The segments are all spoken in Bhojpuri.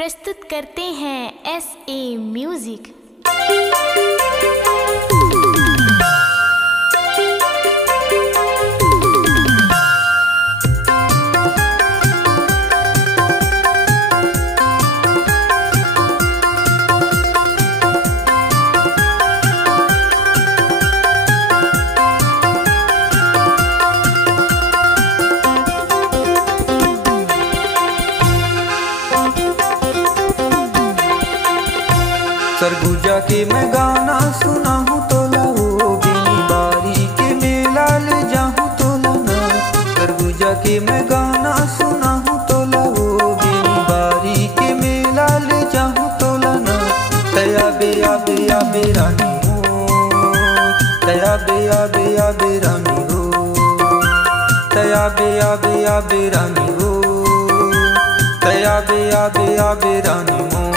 प्रस्तुत करते हैं SA म्यूजिक। सरगुजा के मैं गाना सुना हूँ तोला हो बिनी बारी के मेला ले जाऊँ तोला ना। सरगुजा के मैं गाना सुना हूँ तोला हो बिनी बारी के मेला ले जाऊँ तोला ना। तया बे रानी हो, तया बे रानी हो, तया बे रानी हो, तया बे रानी हो।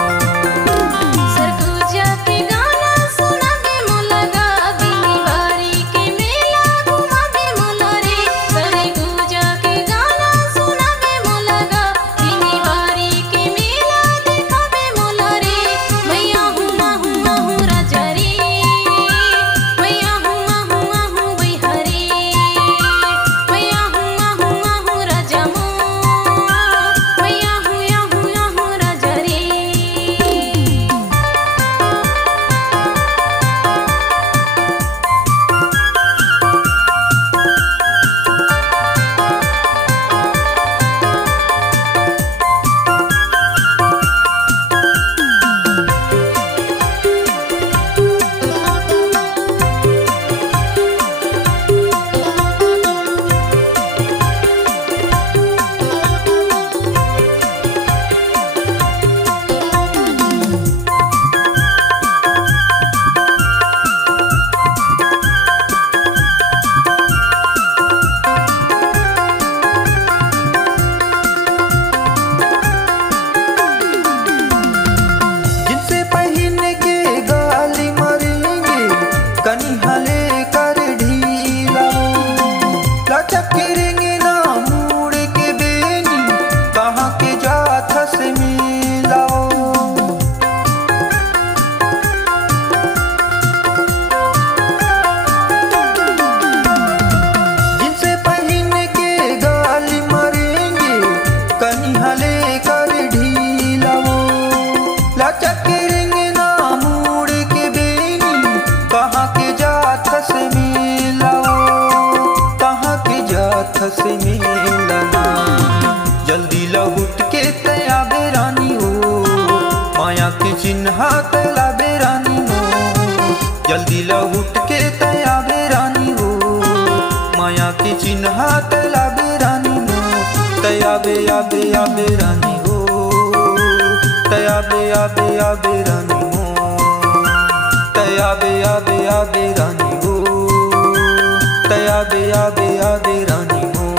से मिलना जल्दी लहुट के तया बेरानी हो, माया के चिन्ह तला बेरानी हो। जल्दी लहुट के तया बेरानी हो, माया के चिन्ह तला बेरानी हो। तया बेरानी हो, तया बेरानी हो, तया बेरानी हो, तया बेरानी हो।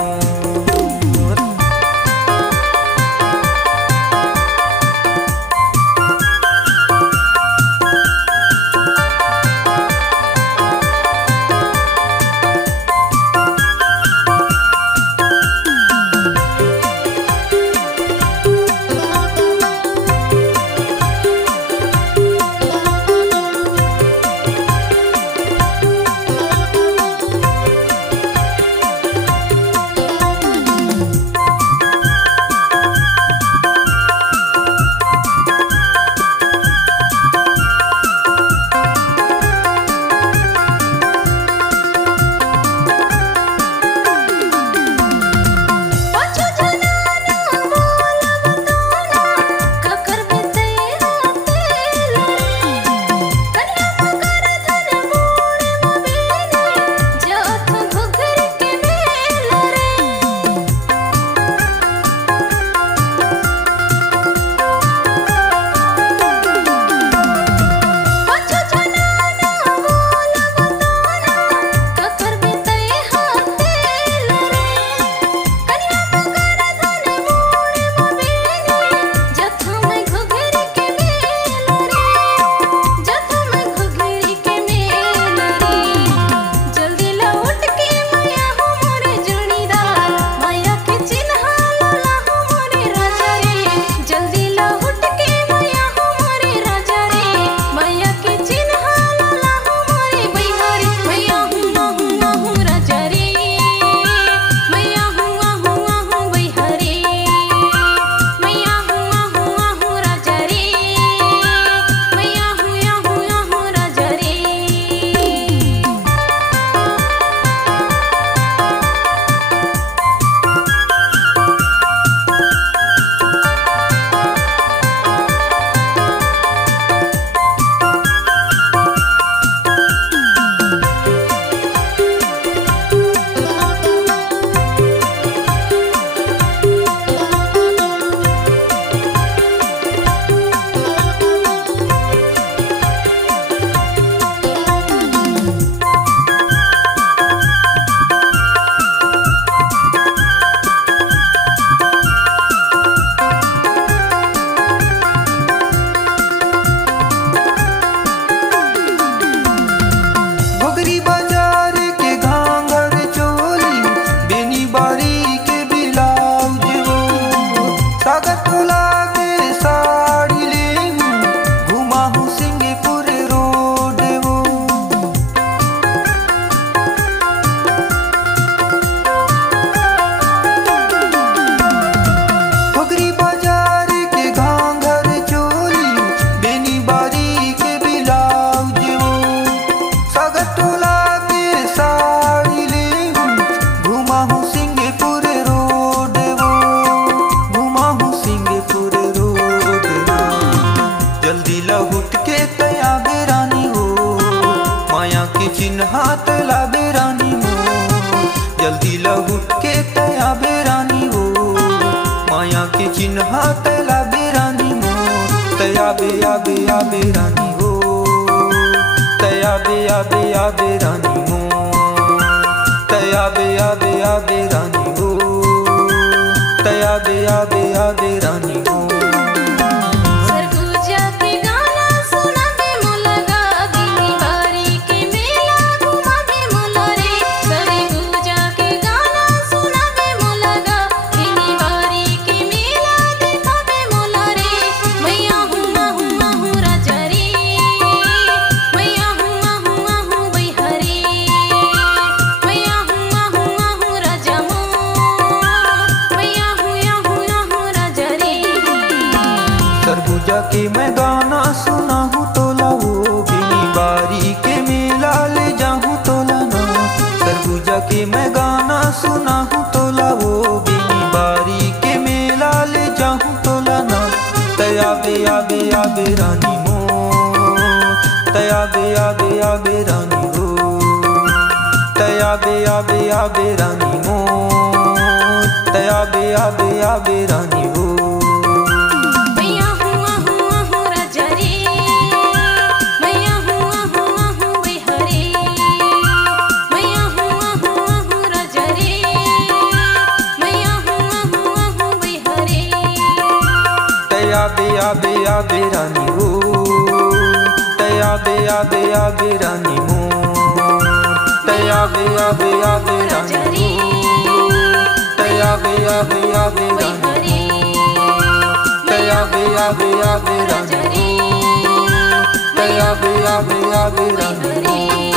हाँ तैला बेरानी मोर तया बे रानी हो तया बे रानी मोर तया बे रानी हो तया बे रानी हो। सरगुजा के मैं गाना सुना हूँ तोला वो बिनी बारी के मेला ले जाऊँ तोला ना। सरगुजा के मैं गाना सुना हूँ तोला वो बिनी बारी के मेला ले जाऊँ तोला ना। तया बे रानी मोर तया बे रानी हो तया बे रानी मोर तया बे रानी हो। तया बे रानी हो तया बे रानी मोर तया बे रानी हो तया बे रानी तया बे रानी तया बे रानी।